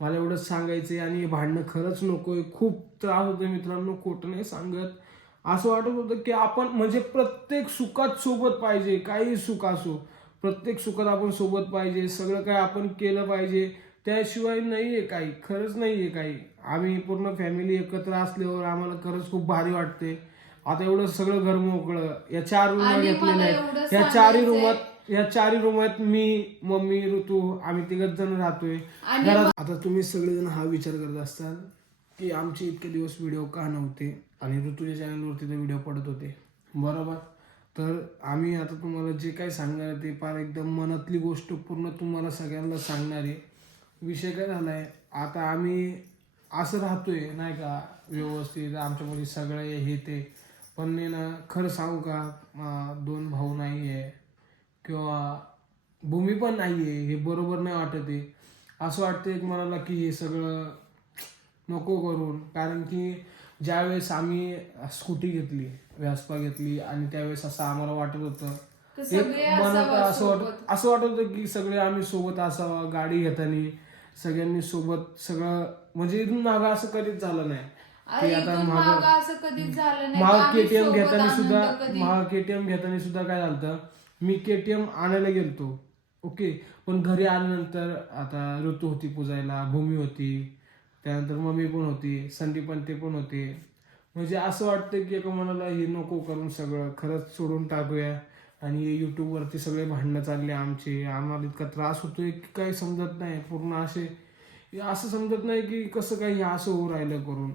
मला एवढंच सांगायचंय आणि हे भांडणं खरंच नकोय. खूप त्रास होतोय मित्रांनो खोटं नाही सांगत. असं वाटत होतं की आपण म्हणजे प्रत्येक सुखात सोबत पाहिजे काही सुख असो. प्रत्येक सुखात आपण सोबत पाहिजे सगळं काय आपण केलं पाहिजे. त्याशिवाय नाहीये काही खरंच नाहीये काही. आम्ही पूर्ण फॅमिली एकत्र असल्यावर आम्हाला खरंच खूप भारी वाटते आता एवढं सगळं घर मोकळं या चार रूम आणि आहेत. एवढं या चारही रूमात या चारही रूमात मी मम्मी ऋतू आम्ही तिघच जण राहतोय. आणि घरात आता तुम्ही सगळेजण हा विचार करत असताल की आमचे इतके दिवस व्हिडिओ का नव्हते? आणि ऋतूच्या चॅनलवरती ते व्हिडिओ पडत होते. बरोबर? तर आम्ही आता तुम्हाला जे काही सांगणार आहे ते फार एकदम मनातली गोष्ट पूर्ण तुम्हाला सगळ्यांना सांगणार आहे. विषय काय झालाय? आता आम्ही असं राहतोय नाही का व्यवस्थित आमच्यामध्ये सगळे हे ते. पण मी ना खरं सांगू का? दोन भाऊ नाही आहे किंवा भूमी पण नाहीये हे बरोबर नाही वाटत आहे. असं वाटतं एक मनाला की हे सगळं नको करून. कारण की ज्यावेळेस आम्ही स्कूटी घेतली व्यासपा घेतली आणि त्यावेळेस असं आम्हाला वाटत होतं की एक मनात असं वाटत. असं वाटत होतं की सगळे आम्ही सोबत असावं गाडी घेताना. सगळ्यांनी सोबत सगळं म्हणजे इथून मागं असं कधीच झालं नाही. की आता मागं असं कधीच झालं नाही. महाग केटीएम घेताना सुद्धा महाग केटीएम घेताना सुद्धा काय झालं मी केटीएम आणायला गेलतो. ओके पण घरी आल्यानंतर आता ऋतू होती पुजायला भूमी होती. त्यानंतर मम्मी पण होती संदीप पण ते पण होते. म्हणजे असं वाटतं की एका मनाला हे नको करून सगळं खरंच सोडून टाकूया. आणि YouTube वरती सगळे भांडणं चालले आमचे. आम्हाला इतका त्रास होतोय की काही समजत नाही. पूर्ण असे असं समजत नाही की कसं काही हे असं होऊ राहिलं करून.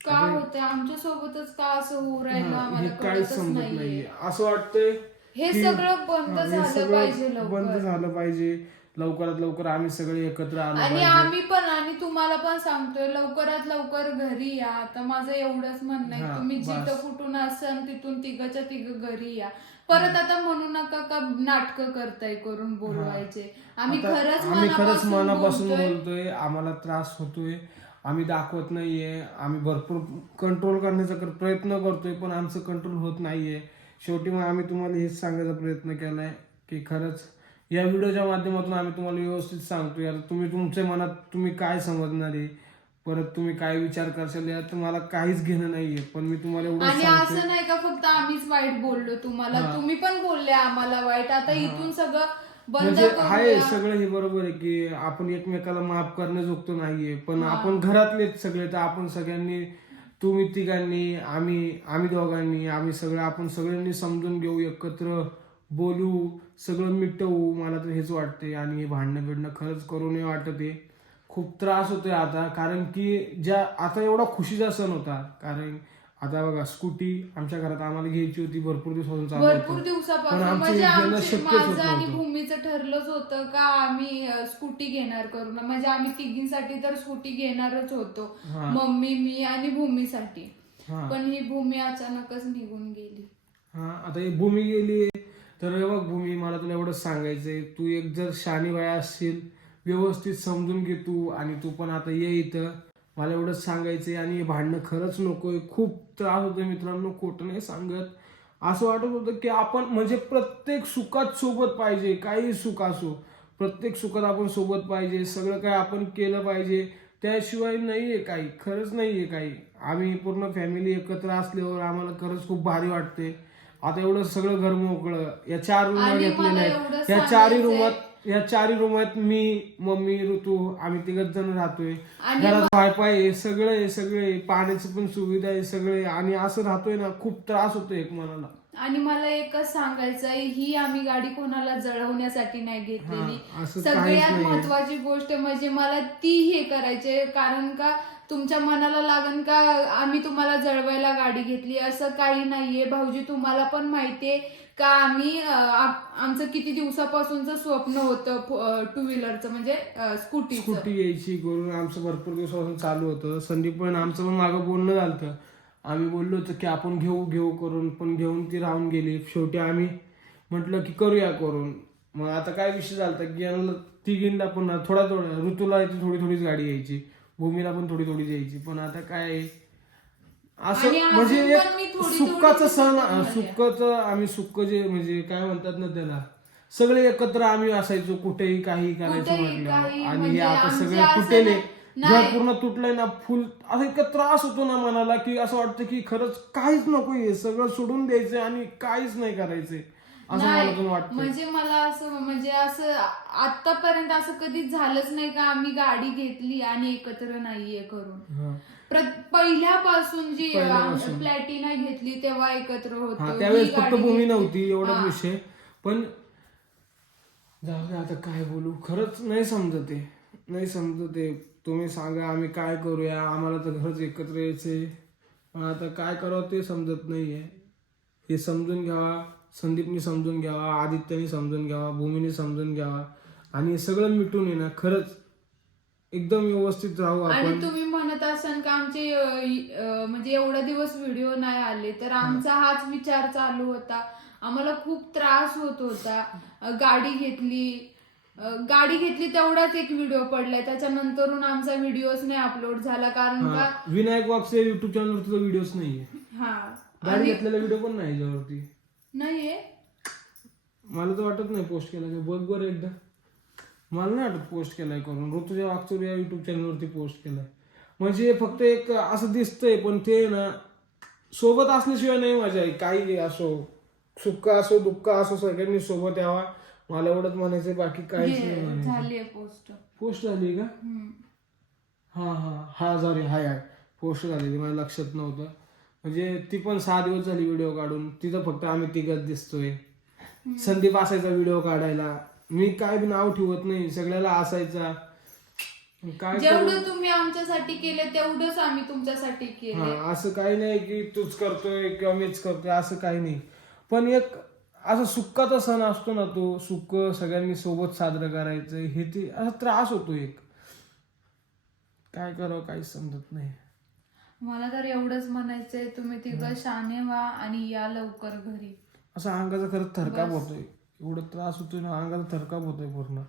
का होते आमच्या सोबतच का असं होऊ राहिलं? काहीच समजत नाहीये. असं वाटतंय हे की- सगळं बंद हा, हे झालं सगळं पाहिजे बंद लवकर झालं पाहिजे. लवकरात लवकर आम्ही सगळे एकत्र आलो आणि पाहिजे. आम्ही पण आणि तुम्हाला पण सांगतोय लवकरात लवकर घरी या. आता माझं एवढंच म्हणणं हा, आहे तुम्ही बस. जिथं कुठून असाल तिथून तिघच्या तिघ घरी या. परत आता म्हणू नका का नाटक करताय करून बोलवायचे. आम्ही आता खरंच आम्ही खरंच मनापासून मनापासून बोलतोय. बोलतोय आम्हाला त्रास होतोय. आम्ही दाखवत नाहीये. आम्ही भरपूर कंट्रोल करण्याचा कर- प्रयत्न करतोय पण आमचं कंट्रोल होत नाहीये. शेवटी मग आम्ही तुम्हाला हेच सांगायचा प्रयत्न केलाय की खरंच या व्हिडिओच्या माध्यमातून आम्ही तुम्हाला व्यवस्थित सांगतोय. आता तुम्ही तुमच्या मनात तुम्ही काय समजणार आहे? परत तुम्ही काय विचार करशाल यात मला काहीच घेणं नाहीये पण मी तुम्हाला एवढं आणि असं नाही का फक्त आम्हीच वाईट बोललो तुम्हाला? हा. तुम्ही पण बोलले आम्हाला वाईट. आता इथून सगळं बंद म्हणजे आहे करूया सगळं हे बरोबर आहे की आपण एकमेकाला माफ करण्याजोगतो नाहीये पण आपण घरातलेच सगळे तर आपण सगळ्यांनी तुम्ही तिघांनी आम्ही आम्ही दोघांनी आम्ही सगळं आपण सगळ्यांनी समजून घेऊ एकत्र बोलू सगळं मिटवू मला तर हेच वाटते आणि हे भांडणं बिडणं खरंच करू नये वाटते खूप त्रास होतोय आता कारण की ज्या आता एवढा खुशीचा सण होता कारण आता बघा स्कूटी आमच्या घरात आम्हाला घ्यायची होती भरपूर दिवसापासून चालू भरपूर होतं. पण दिवसापासून आमचं म्हणजे घेणं आमचे शक्यच होत माझं आणि नव्हतं. भूमीचं ठरलंच होतं का आम्ही अ, स्कूटी घेणार करून म्हणजे आम्ही तिघींसाठी तर स्कूटी घेणारच होतो. हा. मम्मी मी आणि भूमीसाठी. हा. पण ही भूमी अचानकच निघून गेली. हा आता ही भूमी गेली तर हे बघ भूमी मला तुला एवढं सांगायचंय. तू एक जर शानी बाया असशील व्यवस्थित समजून घे तू आणि तू पण आता ये इथं. मला एवढंच सांगायचंय आणि हे भांडणं खरंच नकोय. खूप त्रास होतोय मित्रांनो खोटं नाही सांगत. असं वाटत होतं की आपण म्हणजे प्रत्येक सुखात सोबत पाहिजे काही सुख असो. प्रत्येक सुखात आपण सोबत पाहिजे सगळं काय आपण केलं पाहिजे. त्याशिवाय नाहीये काही खरंच नाहीये काही. आम्ही पूर्ण फॅमिली एकत्र असल्यावर आम्हाला खरंच खूप भारी वाटते. आता एवढं सगळं घर मोकळं या चार रूम घेतलेल्या आहेत या चारही रूमात या चारही रूमात मी मम्मी ऋतू आम्ही तिघच जण राहतोय. आणि घरात वायफाय आहे सगळं आहे सगळे आहे, पाण्याची पण सुविधा आहे सगळे आणि असं राहतोय ना खूप त्रास होतोय एक मनाला. आणि मला एकच सांगायचं आहे ही आम्ही गाडी कोणाला जळवण्यासाठी नाही घेतलेली. हा, असं काहीच सगळ्यात नाहीये. महत्वाची गोष्ट म्हणजे मला ती हे करायची कारण का तुमच्या मनाला लागन का आम्ही तुम्हाला जळवायला गाडी घेतली? असं काही नाहीये. भाऊजी तुम्हाला पण माहितीये का आम्ही आमचं किती दिवसापासूनच स्वप्न होतं टू व्हीलरचं म्हणजे स्कूटी स्कूटी यायची करून आमचं भरपूर दिवसापासून चालू होतं. संदीप पण आमचं पण मागं बोलणं झालं आम्ही बोललो होतो की आपण घेऊ घेऊ करून पण घेऊन ती राहून गेली. शेवटी आम्ही म्हटलं की करूया करून. मग आता काय विषय झाला की तिघींना पुन्हा थोडा थोडा ऋतूला यायची थोडी थोडीच गाडी यायची. भूमीला पण थोडी थोडी यायची पण आता काय आहे, असं आणि अजून म्हणजे पण मी थोडी- थोडी सण सुखामध्ये आहे. सुखाचं आम्ही सुख जे म्हणजे काय म्हणतात ना त्याला? सगळे एकत्र आम्ही असायचो कुठेही काही करायचं कुठेही काही म्हटलं आणि हे म्हणजे आता आमचे सगळे असं तुटेले नाही- घर. पूर्ण तुटलंय ना फुल असं इतका त्रास होतो ना मनाला की असं वाटतं की खरंच काहीच नको हे सगळं सोडून द्यायचंय आणि काहीच नाही करायचंय. असं मला पण नाही वाटतं म्हणजे मला असं म्हणजे असं आतापर्यंत असं कधीच झालंच नाही का आम्ही गाडी घेतली आणि एकत्र नाहीये करून. हा. पहिल्यापासून जी पहिल्यापासून. प्लॅटिना घेतली तेव्हा एकत्र हा होतो त्यावेळेस ही फक्त गाडी भूमी घेतली. नव्हती एवढाच हा. विषय. पण जाऊ दे आता काय बोलू? खरंच नाही समजत आहे. नाही समजत तुम्ही सांगा आम्ही काय करूया? आम्हाला तर खरंच एकत्र यायचंय. पण आता काय करावं ते समजत नाहीये. हे समजून घ्यावा. संदीपनी समजून घ्यावा आदित्यनी समजून घ्यावा भूमीने समजून घ्यावा. आणि सगळं मिटून ये ना खरंच एकदम व्यवस्थित राहू आणि आपण. तुम्ही म्हणत असाल का आमचे अ, म्हणजे एवढा दिवस व्हिडिओ नाही आले तर आमचा हाच विचार चालू होता. आम्हाला खूप त्रास होत होता. अ, गाडी घेतली. अ, गाडी घेतली तेवढाच एक व्हिडिओ पडलाय. त्याच्यानंतरून आमचा व्हिडिओच नाही अपलोड झाला कारण का? हा, विनायक वागचे युट्यूब चॅनलवरती तर व्हिडिओच नाहीये. हा. गाडी घेतलेला व्हिडिओ पण नाही याच्यावरती. नाहीये. मला तर वाटत नाही पोस्ट केला बघ बरं एकदा. मला नाही वाटत पोस्ट केलाय करून ऋतुजा वागचूर या युट्यूब चॅनलवरती पोस्ट केलाय. म्हणजे फक्त एक असं दिसतंय पण ते ना सोबत असल्याशिवाय नाही मजा आहे काही असो सुख असो दुःख असो सगळ्यांनी सोबत यावा. मला एवढंच म्हणायचं बाकी काहीच नाही पोस्ट पोस्ट झाली का? हा हा. हा झाली हाय पोस्ट झालेली. माझ्या लक्षात नव्हतं. म्हणजे ती पण सहा दिवस झाली व्हिडिओ काढून. तिथं फक्त आम्ही तिघच दिसतोय. संदीप असायचा व्हिडिओ काढायला. मी काय बी नाव ठेवत नाही. सगळ्याला असायचा. काय? जेवढं तुम्ही आमच्यासाठी केले तेवढंच आम्ही तुमच्यासाठी केले. हा असं काही नाही की तूच करतोय किंवा मीच करतोय. असं काही नाही. पण एक असं सुखाचा सण असतो ना तो. सुख सगळ्यांनी सोबत साजरं करायचं. हे ते असा त्रास होतो एक. काय करावं काहीच समजत नाही. मला तर एवढंच म्हणायचंय तुम्ही तिघं शाने व्हा आणि या लवकर घरी. असा अंगाचा खरंच थरकाप होतोय. एवढं त्रास होतोय ना अंगाचा थरकाप होतोय पूर्ण.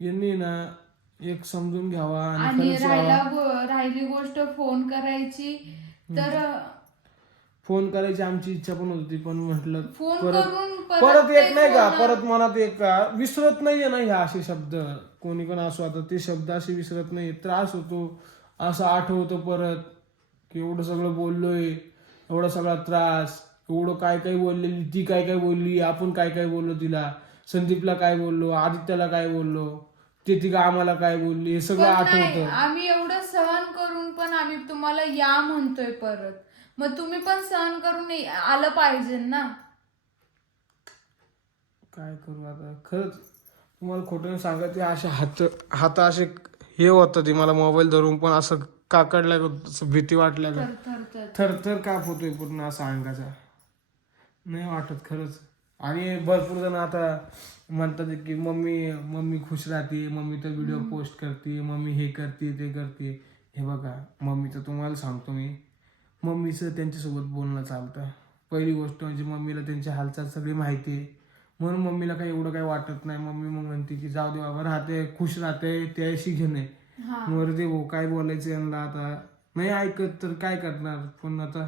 यांनी ना एक समजून घ्यावा आणि खरंच राहिला. गो- राहिली गोष्ट फोन करायची तर फोन करायची आमची इच्छा पण होती पण म्हटलं फोन परत करून परत ते एक नाही का? परत मनात एक का विसरत नाहीये ना ह्या असे शब्द? कोणी पण असो आता ते शब्द असे विसरत नाही त्रास होतो. असं आठवतो परत की एवढं सगळं बोललोय एवढा सगळा त्रास एवढं काय काय बोललेली ती काय काय बोलली आपण काय काय बोललो तिला संदीपला काय बोललो आदित्याला काय बोललो ते ती का आम्हाला काय बोलली हे सगळं पण नाही आठवतं. आम्ही एवढं सहन करून पण आम्ही तुम्हाला या म्हणतोय परत. मग तुम्ही पण सहन करून ये- आलं पाहिजे ना. काय करू आता? खरंच तुम्हाला खोटं नाही सांगायचं असे हात हात असे हे होतं ते मला मोबाईल धरून पण असं काकडल्या असं भीती वाटल्या. तर थरथर काप होतोय पूर्ण असा अंगाचा. नाही वाटत खरंच. आणि भरपूर जण आता म्हणतात की मम्मी मम्मी खुश राहते मम्मी तर व्हिडिओ पोस्ट करते मम्मी हे करते ते करते. हे बघा मम्मीचं तुम्हाला सांगतो मी. मम्मीचं त्यांच्यासोबत बोलणं चालतं. पहिली गोष्ट म्हणजे मम्मीला त्यांची हालचाल सगळी माहिती आहे. म्हणून मम्मीला काही एवढं काही वाटत नाही. मम्मी मग म्हणते की जाऊ दे बाबा राहते खुश राहते त्याशी घेणे हा. वर दे भाऊ काय बोलायचं यांना आता? नाही ऐकत तर काय करणार? पण आता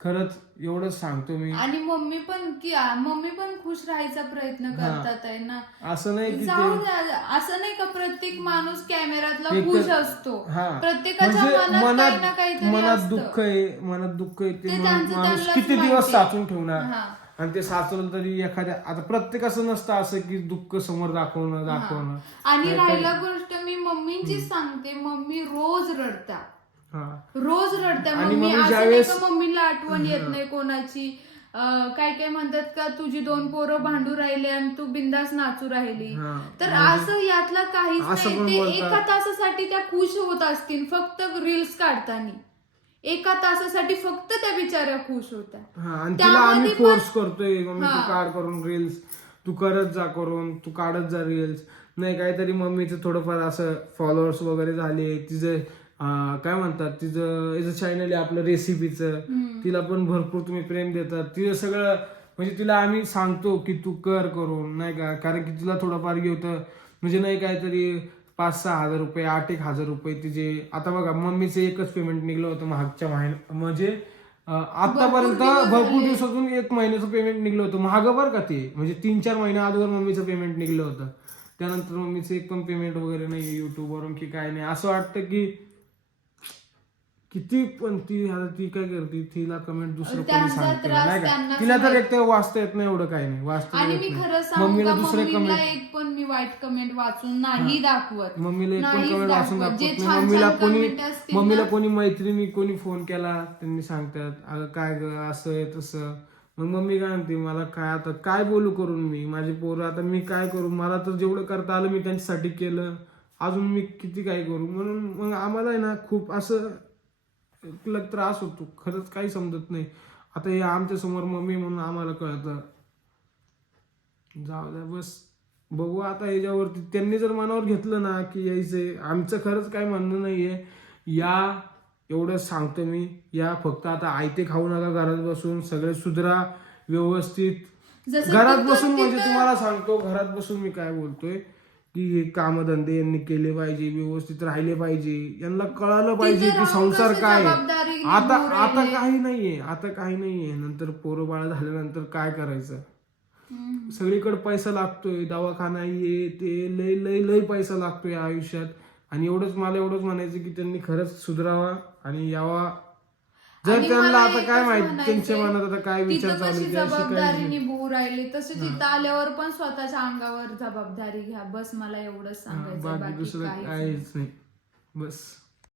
खरंच एवढंच सांगतो मी. आणि मम्मी पण की मम्मी पण खुश राहायचा प्रयत्न करतात आहे ना. असं नाही असं नाही का प्रत्येक माणूस तर- खुश असतो? हा. प्रत्येकाच्या म्हणजे मनात मनात. दुःख आहे मनात दुःख आहे ते किती दिवस. साचून ठेवणार? हा. आणि ते साचवलं तरी एखाद्या आता प्रत्येकाचं नसतं असं की दुःख समोर दाखवणं दाखवणं. आणि राहिला गोष्ट मी मम्मींचीच सांगते मम्मी रोज रडता. रोज रडत्या आणि मम्मी मम्मीला आठवण येत नाही कोणाची. काय काय म्हणतात का तुझी दोन पोरं भांडू राहिले आणि तू बिंदास नाचू राहिली. तर असं यातलं काहीच नाही. ते. एका तासासाठी त्या खुश होत असतील फक्त रील्स काढताना. एका तासासाठी फक्त त्या बिचाऱ्या खुश होत्या. हा आणि तिला आम्ही त्यामध्ये पण- फोर्स करतोय मम्मी तू हा. काढ करून रील्स तू करत जा करून तू काढत जा रील्स नाही काहीतरी मम्मीचं थोडंफार असं फॉलोअर्स वगैरे झाले तिचं अं, काय म्हणतात तिचं तिचं चॅनल आहे आपलं रेसिपीचं तिला पण भरपूर तुम्ही प्रेम देतात. तिचं सगळं म्हणजे तिला आम्ही सांगतो की तू कर करून नाही का? कारण की तिला थोडंफार हे होतं. म्हणजे नाही काहीतरी पाच सहा हजार रुपये आठ एक हजार रुपये तिचे आता बघा मम्मीचं एकच पेमेंट निघलं होतं मागच्या महिन्यात म्हणजे आतापर्यंत भरपूर. दिवसातून एक महिन्याचं पेमेंट निघलं होतं. महाग बरं का ते? म्हणजे तीन चार महिन्या अगोदर मम्मीचं पेमेंट निघलं होतं. त्यानंतर मम्मीचं एक पण पेमेंट वगैरे नाही युट्यूबवरून की काय नाही. असं वाटतं की किती पण ती आता ती काय करते तिला कमेंट दुसरं कोणी त्यांचा सांगते त्रास नाही का? त्यांनाच तिला तर माहीत. एक तर वाचता येत नाही एवढं काही नाही वाचता आणि येत मी नाही. खरं सांगू मम्मीला का दुसरे मम्मीला कमेंट एक पण मी वाईट कमेंट वाचून नाही दाखवत. मम्मीला एक पण नाहीच कमेंट वाचून दाखवत. जे नाही. छान मम्मीला छान कोणी comment असतील मम्मीला ना- कोणी मैत्रिणी कोणी फोन केला त्यांनी सांगतात अगं काय ग असं आहे तसं. मग मम्मी काय म्हणते मला काय आता काय बोलू करून मी? माझे पोरं आता मी काय करू? मला तर जेवढं करता आलं मी त्यांच्यासाठी केलं. अजून मी किती काय करू? म्हणून मग आम्हाला आहे ना खूप असं एकला त्रास होतो. खरंच काही समजत नाही. आता हे आमच्यासमोर मम्मी म्हणून आम्हाला कळतं. जाऊ द्या बस. बघू आता याच्यावरती. त्यांनी जर मनावर घेतलं ना की यायचंय आमचं खरंच काय म्हणणं नाहीये. या एवढं सांगतो मी. या फक्त आता आयते खाऊ नका घरात बसून. सगळे सुधरा व्यवस्थित. घरात बसून म्हणजे तुम्हाला सांगतो घरात बसून मी काय बोलतोय. की हे कामधंदे यांनी केले पाहिजे व्यवस्थित राहिले पाहिजे यांना कळालं पाहिजे की संसार काय आहे. आता आता. काही नाहीये आता काही नाहीये नंतर पोरं बाळ झाल्यानंतर काय करायचं हम्म. सगळीकडे पैसा लागतोय दवाखाना ये ते लय लय लय पैसा लागतोय आयुष्यात आणि एवढंच मला एवढंच म्हणायचं की त्यांनी खरंच सुधरावा आणि यावा जर आणि त्यांना मला आता एकच काय माहीत म्हणायचंय, त्यांच्या मनात आता काय विचार तिथं चालू कशी आहे काही जबाबदारी नाही. निभवू राहिले तसे तिथं आल्यावर पण स्वतःच्या अंगावर जबाबदारी घ्या बस मला एवढंच हा, सांगायचं बाकी बाकी दुसरं काहीच नाही. काहीच नाही बस